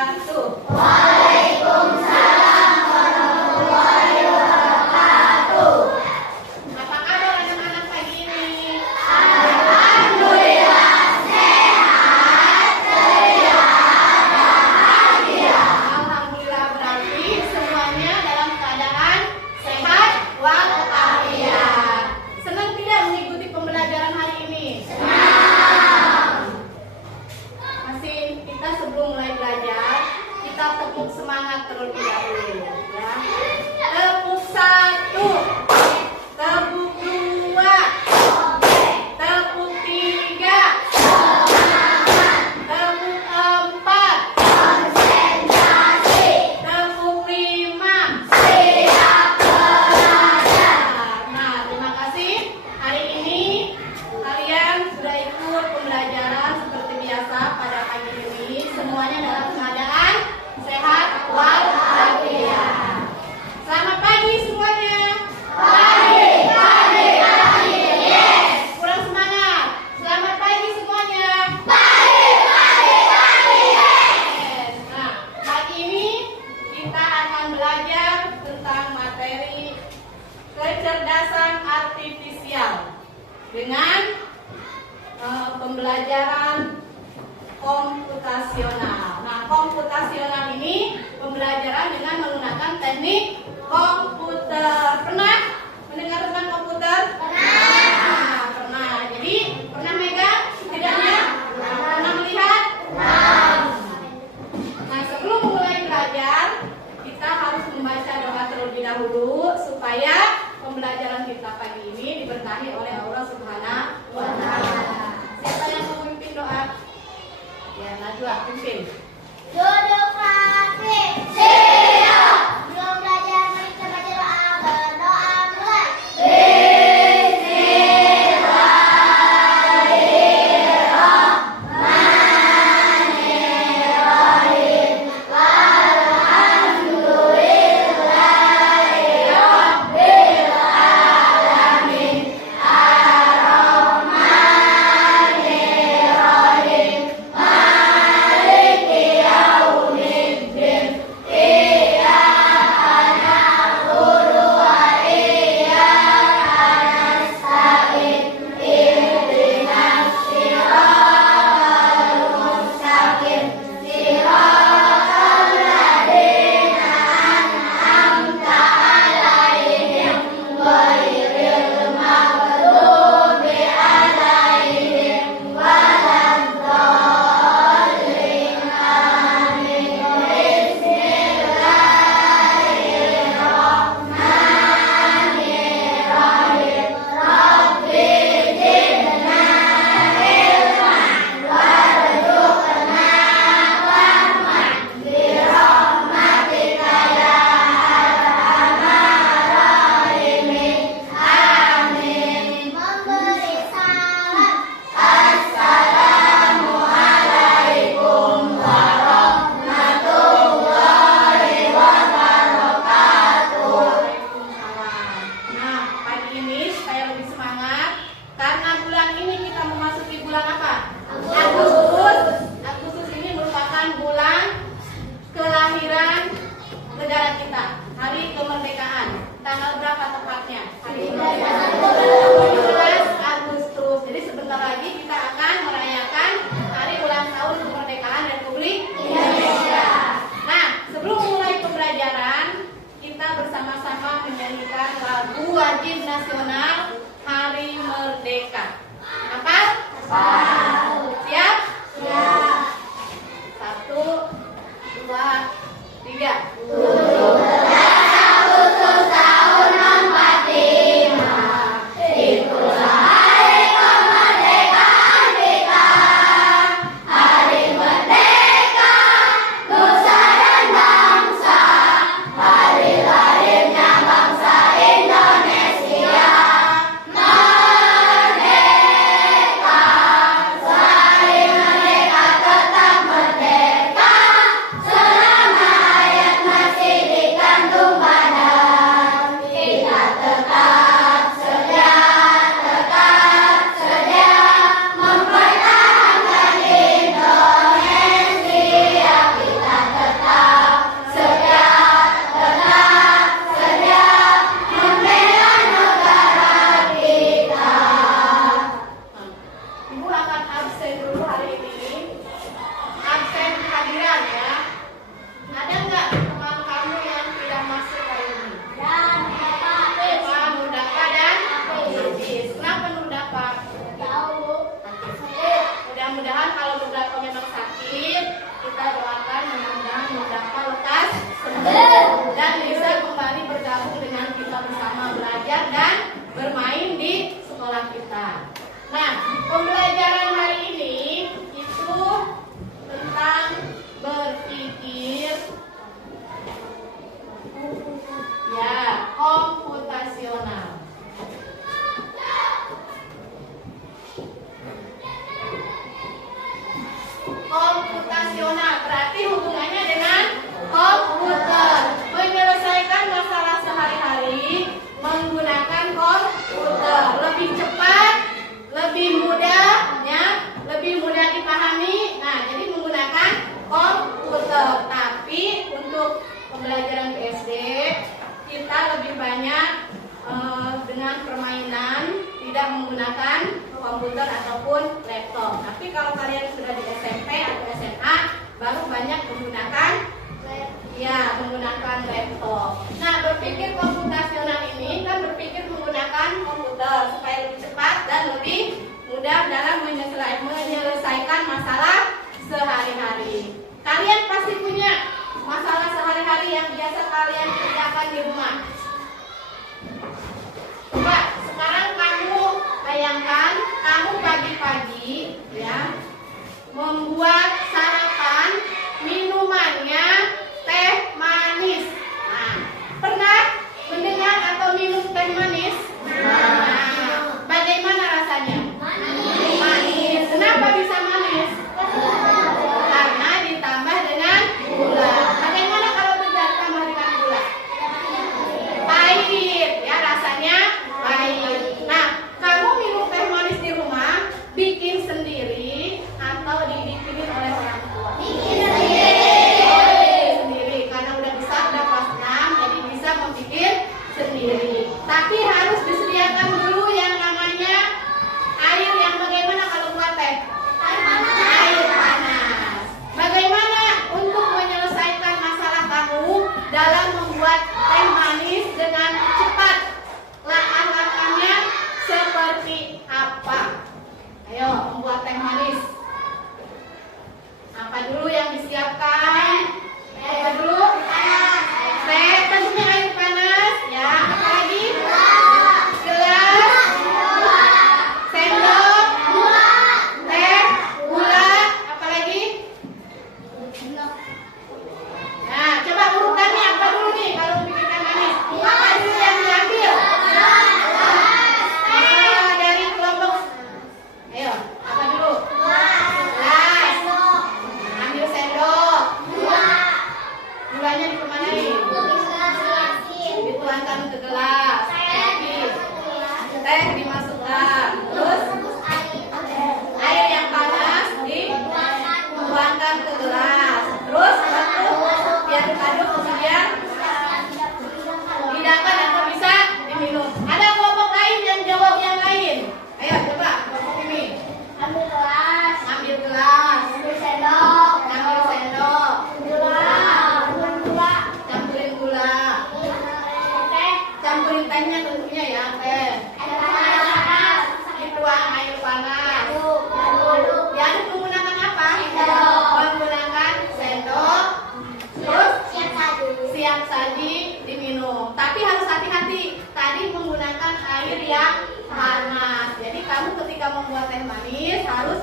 wabarakatuh. Waalaikumsalam warahmatullahi wabarakatuh. Apa kabar anak-anak pagi ini? Alhamdulillah sehat, ceria, bahagia. Alhamdulillah berarti semuanya dalam keadaan sehat walafiat. Senang tidak mengikuti pembelajaran hari ini? Kita sebelum mulai belajar, kita tepuk semangat terlebih dahulu, ya. Tepuk 1, tepuk 2, tepuk 3, tepuk 4, Konsentrasi, tepuk 5. siap belajar. Nah, terima kasih. Hari ini kalian sudah ikut pembelajaran seperti biasa pada pagi ini. Semuanya dalam keadaan sehat walafiat. Selamat pagi semuanya. Pagi, yes. Kurang semangat. Selamat pagi semuanya. Yes. Nah, pagi ini kita akan belajar tentang materi kecerdasan artifisial dengan pembelajaran komputasional. Nah, komputasional ini pembelajaran dengan menggunakan teknik komputer. Pernah mendengar tentang komputer? Nah, pernah. Jadi, pernah megang? Tidaknya? Pernah melihat? Nah, sebelum mulai belajar, kita harus membaca doa terlebih dahulu supaya pembelajaran kita pagi ini diberkahi oleh Allah Subhanahu wa Ta'ala. Siapa yang mau memimpin doa? Ya, Najwa, pimpin. Duduk rapi, siap. Belum belajar, mari kita baca doa. Berdoa mulai. Bismillahirrahmanirrahim. Alhamdulillahirabbil alamin. Ar-Rahmanirrahim. Maliki yaumiddin. Iyyaka na'budu wa iyyaka nasta'in. Ihdinas siratal mustaqim. Siratal ladzina an'amta 'alaihim ghairil maghdubi 'alaihim waladdallin. Amin. Bismillahirrahmanirrahim. Rabbi zidna ilman warzuqna fahman birahmatika ya arhamar rahimin. Amin. Memberi salam. Assalamualaikum warahmatullahi wabarakatuh. Nah, pagi ini supaya lebih semangat, karena bulan ini kita memasuki bulan apa? Agustus. Agustus ini merupakan bulan kelahiran negara kita, hari kemerdekaan. Tanggal berapa tepatnya? Hari 17 Agustus. Jadi sebentar lagi kita akan merayakan hari ulang tahun kemerdekaan Republik Indonesia. Nah, sebelum mulai pembelajaran, kita bersama-sama menyanyikan lagu wajib nasional Hari Merdeka. Apa? Siap? Siap. 1, 2, 3. 17 Agustus tahun 45, itulah hari kemerdekaan.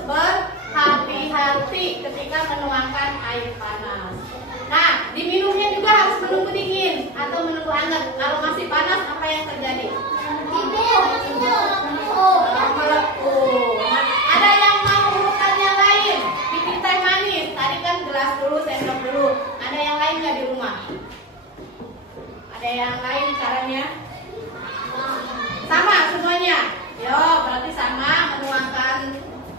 berhati-hati ketika menuangkan air panas. Nah, diminumnya juga harus menunggu dingin atau menunggu hangat. Kalau masih panas, apa yang terjadi? Melepuh. Nah, ada yang mau urutan yang lain? Bikin teh manis. Tadi kan gelas dulu, sendok dulu. Ada yang lain nggak di rumah? Ada yang lain caranya? Sama semuanya. Yo, berarti sama, menuangkan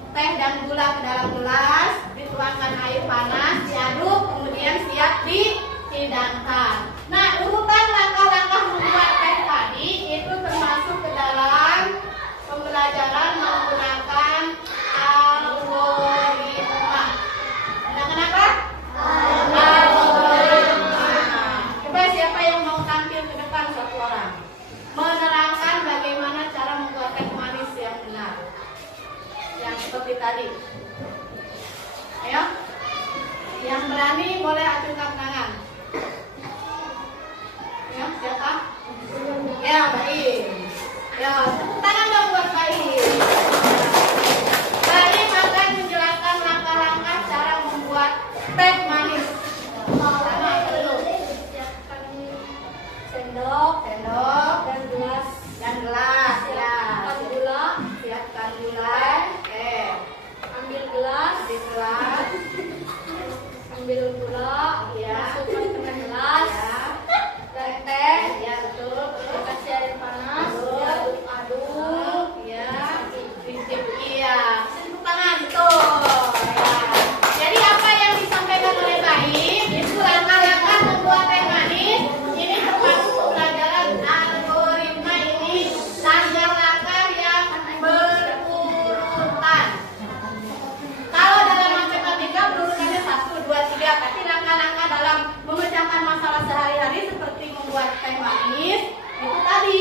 teh dan gula ke dalam gelas, dituangkan air panas, diaduk, kemudian siap dihidangkan. Nah, urutan langkah-langkah membuat teh tadi itu termasuk ke dalam pembelajaran menggunakan algoritma. Menggunakan apa? Algoritma. Coba siapa yang mau tampil ke depan satu orang? Menerangkan bagaimana cara membuat teh manis yang benar. Yang seperti tadi. Ayo. Yang berani boleh acungkan tangan. Ya, siapa? Ya, baik. Ya, tepuk tangan dong buat Baik. Baik akan menjelaskan langkah-langkah cara membuat teh manis. Sama dulu. Siapkan sendok dan gelas. Ya. Siapkan gula. Oke. Ambil gelas. Ambil gula. Ya. Masukkan ke dalam gelas. Ya. Dan teh. Ya, betul. Kasih air panas. Aduk. Ya. Cicip. Iya. Tepuk tangan. Tuh. Ya. Jadi apa yang disampaikan oleh Baik itu langkah-langkah membuat teh manis. Ini termasuk pembelajaran algoritma ini. Langkah-langkah yang berurutan. Kalau dalam matematika berurutannya 1, 2, 3, tapi langkah-langkah dalam memecahkan masalah sehari-hari seperti membuat teh manis itu tadi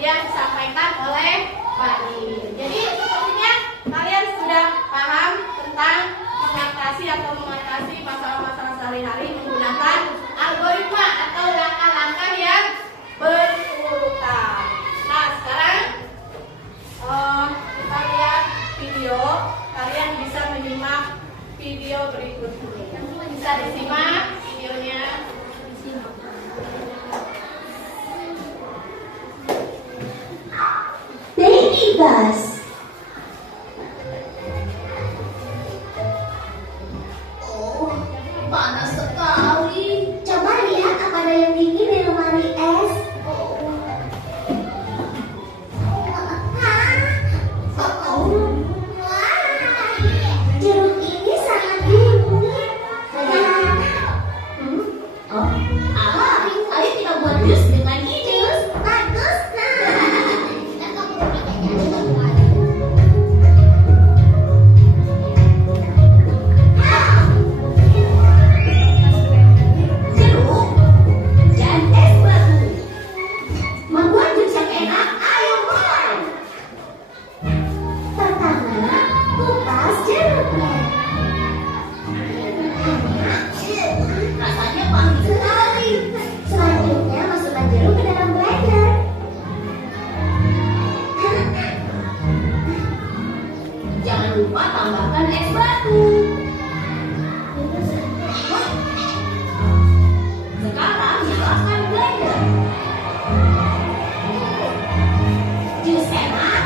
yang disampaikan oleh Baik. Jadi sepertinya kalian sudah paham tentang mengatasi masalah-masalah sehari-hari menggunakan algoritma atau langkah-langkah yang berurutan. Nah, sekarang kita lihat video. Kalian bisa menyimak video berikut ini. Bisa disimak videonya. Baby bus. Oh, panas sekali. Coba lihat apa ada yang dingin di lemari es. Jeruk ini sangat dingin. Ayo kita buat jus dengan jus. Bagus. Jeruk dan es batu. Membuat jus yang enak, ayo mulai. Pertama, kupas jeruknya. Rasanya pahit sekali. Selanjutnya masukkan jeruk ke dalam blender. Jangan lupa tambahkan es batu. Sekarang nyalakan blender. Jus enak,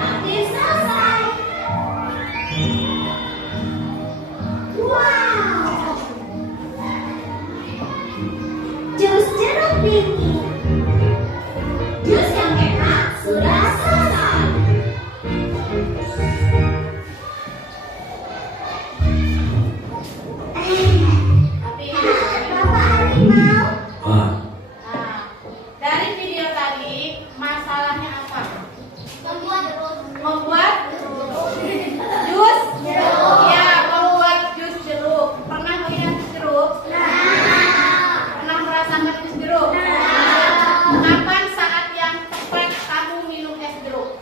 hampir selesai. Wow, jus jeruk dingin. Jus yang enak sudah selesai. Bapak Harimau. Nah, dari video tadi masalahnya apa? Membuat jus jeruk. Ya, membuat jus jeruk. Pernah melihat jus jeruk? Pernah merasakan jus jeruk? Kapan saat yang tepat kamu minum es jeruk?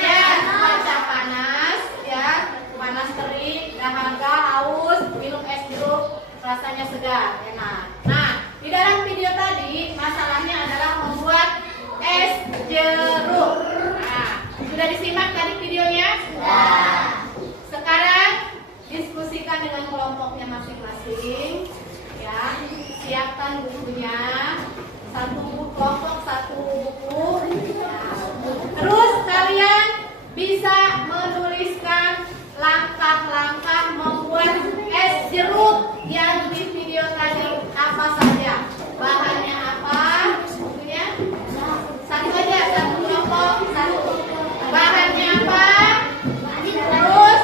Ya, cuaca panas, ya, panas terik, dahaga, haus, minum es jeruk, rasanya segar, enak. Nah, di dalam video tadi masalahnya adalah membuat es jeruk. Nah, sudah disimak tadi videonya? siapkan dengan kelompoknya masing-masing. Ya, siapkan bukunya. Satu kelompok, satu buku. Ya. Terus kalian bisa menuliskan langkah-langkah membuat es jeruk yang di video tadi apa saja. Bahannya apa? Bukunya satu aja, satu kelompok, satu. Bahannya apa? Terus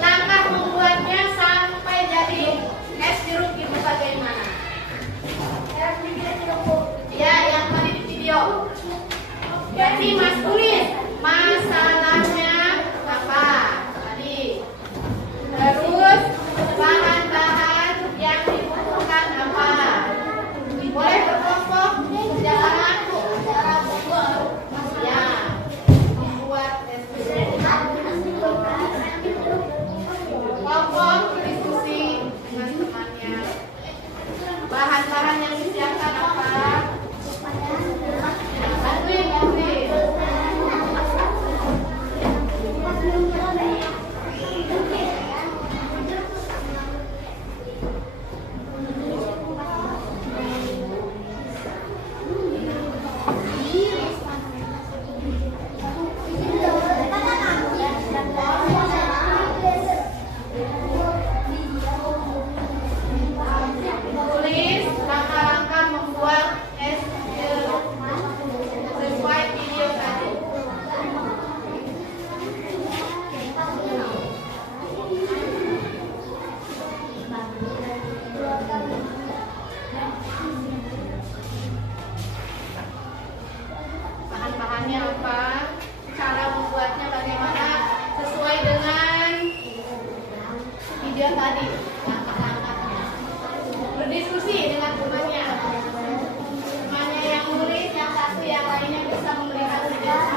langkah membuatnya sampai jadi es jeruk itu bagaimana? Ya, yang tadi di video. Jadi Mas tulis masalahnya apa tadi. Terus bahan-bahan yang dibutuhkan apa. Boleh berkelompok, jangan ya, membuat es jeruk. Kelompok diskusi dengan temannya. Bahan-bahan yang disiapkan apa? Bantuin, bantuin. Tulis langkah-langkah membuat es jeruk sesuai video tadi. Bahan-bahannya apa? Cara membuatnya bagaimana? Sesuai dengan video tadi. Langkah-langkahnya. Berdiskusi dengan temannya. Temannya yang nulis, yang satu, yang lainnya bisa memberikan sugesti.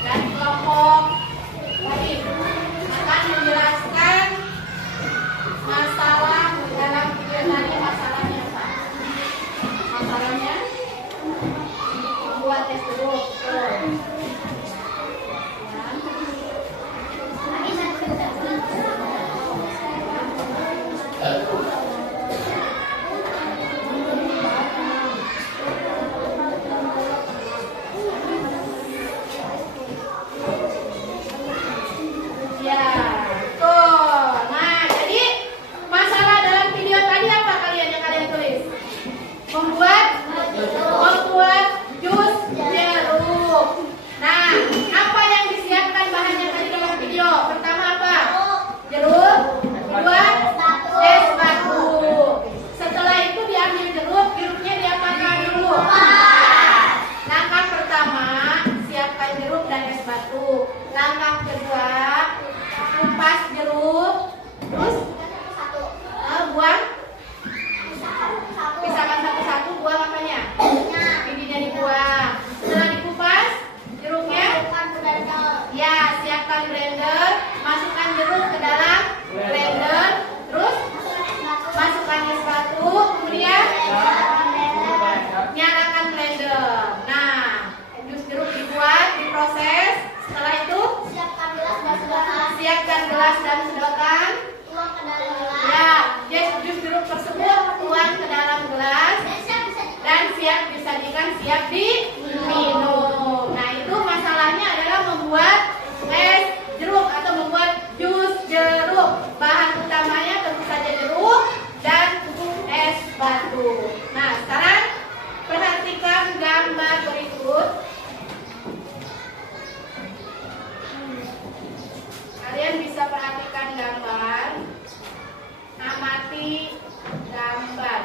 Dan kelompok tadi akan menjelaskan masalah dalam video tadi. Masalahnya apa? Masalahnya membuat tes jeruk. Ya, tuh. Nah, jadi masalah dalam video tadi apa yang kalian tulis? Membuat jus jeruk. Nah, apa yang disiapkan bahannya tadi dalam video? Pertama apa? Jeruk. Kedua, es batu. Setelah itu diambil jeruknya diapakan dulu? Langkah pertama, siapkan jeruk dan es batu. Langkah kedua, kupas jeruk. Terus buang. Pisahkan satu-satu, buang apanya? Bijinya dibuang. Setelah dikupas jeruknya, ya siapkan blender. Masukkan jeruk ke dalam blender. Terus masukkan es batu. Kemudian nyalakan blender. Nah, jus jeruk dibuat, diproses. Setelah itu siapkan gelas dan sedotan. Ya, jus jeruk tersebut tuang ke dalam gelas dan siap disajikan, siap diminum. Nah, itu masalahnya adalah membuat es jeruk atau membuat jus jeruk. Bahan utamanya tentu saja jeruk dan es batu. Nah, sekarang perhatikan gambar berikut. Kalian bisa perhatikan gambar, amati gambar.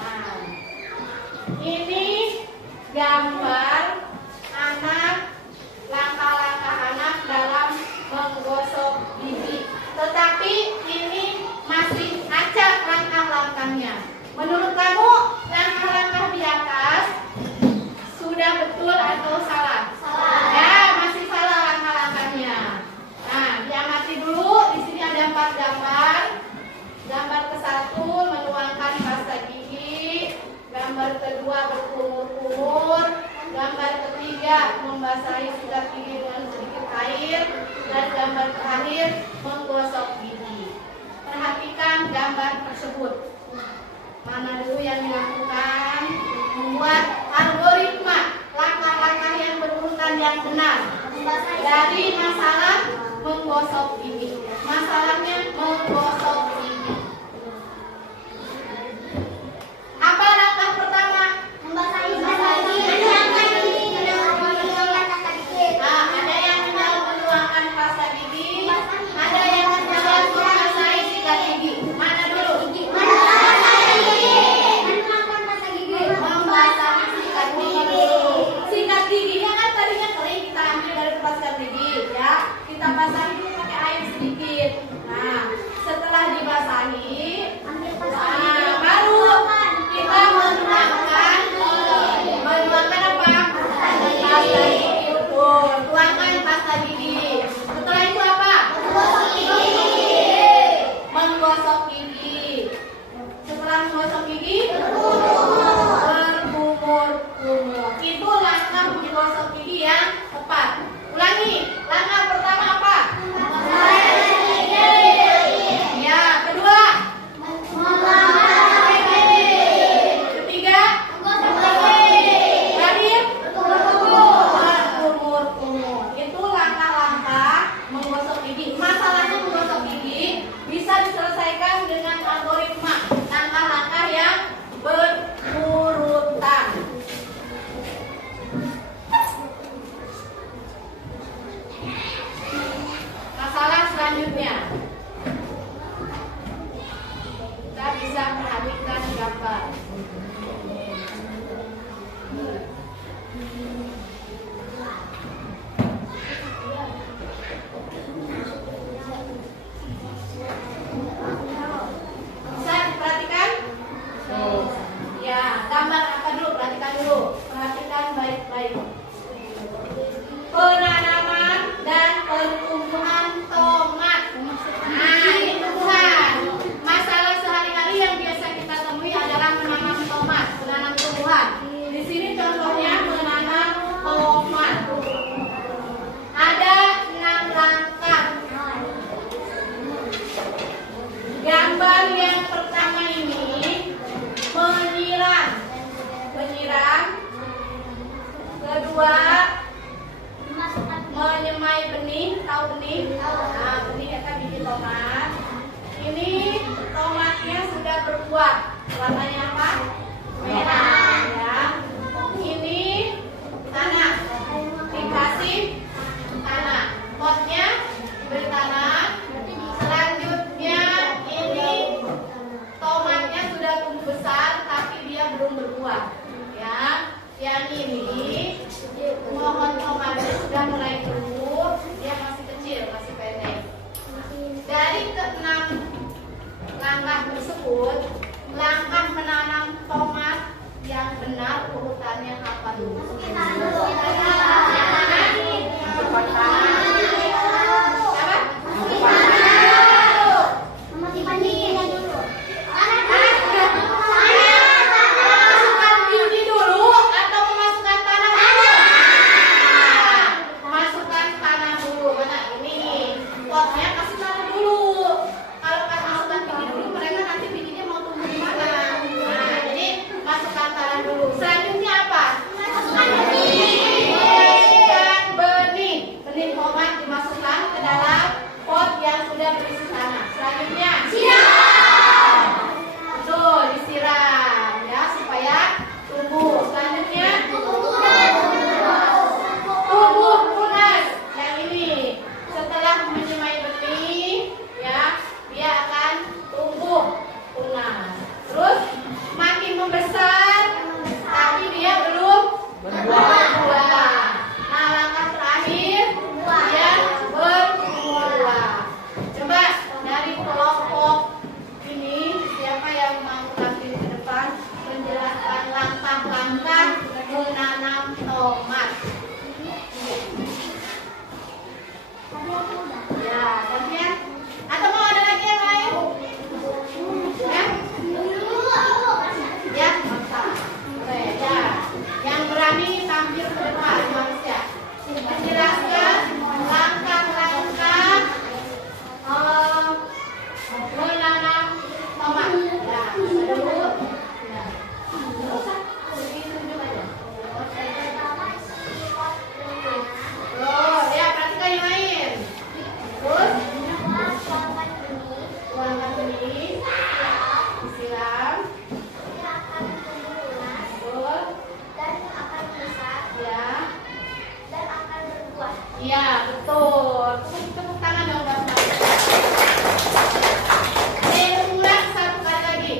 Nah, ini gambar anak, langkah-langkah anak dalam menggosok gigi. Tetapi ini masih acak langkah-langkahnya. Menurut kamu langkah-langkah di atas sudah betul atau salah? Ya, masih salah langkah-langkahnya. Nah, diamati dulu. Di sini ada 4 gambar. Gambar ke-1 menuangkan pasta gigi. Gambar kedua berkumur-kumur. Gambar ketiga membasahi sikat gigi dengan sedikit air. Dan gambar terakhir menggosok gigi. Perhatikan gambar tersebut. Mana dulu yang dilakukan? Membuat algoritma langkah-langkah yang berurutan yang benar. Dari masalah menggosok gigi. Masalahnya menggosok gigi. Apa langkah pertama? Membasahi gigi. Ada yang menjawab menuangkan pasta gigi. Ada yang menjawab membasahi sikat gigi. Mana dulu? Membasahi sikat gigi dulu. Sikat giginya kan tadinya kering, kita ambil dari pasta gigi, ya. Baik. Penanaman dan pertumbuhan tomat. Nah, ini tumbuhan. Masalah sehari-hari yang biasa kita temui adalah menanam tomat, menanam tumbuhan. Di sini contohnya menanam tomat. Ada 6 langkah. Gambar yang pertama ini menyiram. Kedua, menyemai benih, tahu benih? Nah, benih akan biji tomat. Ini tomatnya sudah berbuah. Warnanya apa? Merah. Ya. Ini tanah. Dikasih tanah. Potnya diberi tanah. Selanjutnya ini tomatnya sudah tumbuh besar, tapi dia belum berbuah. Ya. Yang ini pohon tomatnya sudah mulai tumbuh, dia masih kecil, masih pendek. Dari ke-6 langkah tersebut, langkah menanam tomat yang benar urutannya apa dulu? Iya, betul. Tepuk tangan dong buat saya. Diulang satu kali lagi.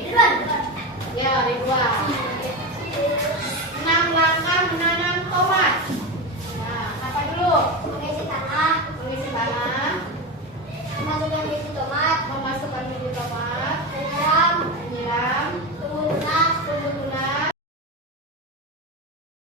Ya, Ridwan. 6 langkah menanam tomat. Nah, apa dulu? Mengisi tanah, Mengisi tanah, memasukkan biji tomat, memasukkan biji tomat, menyiram, menyiram,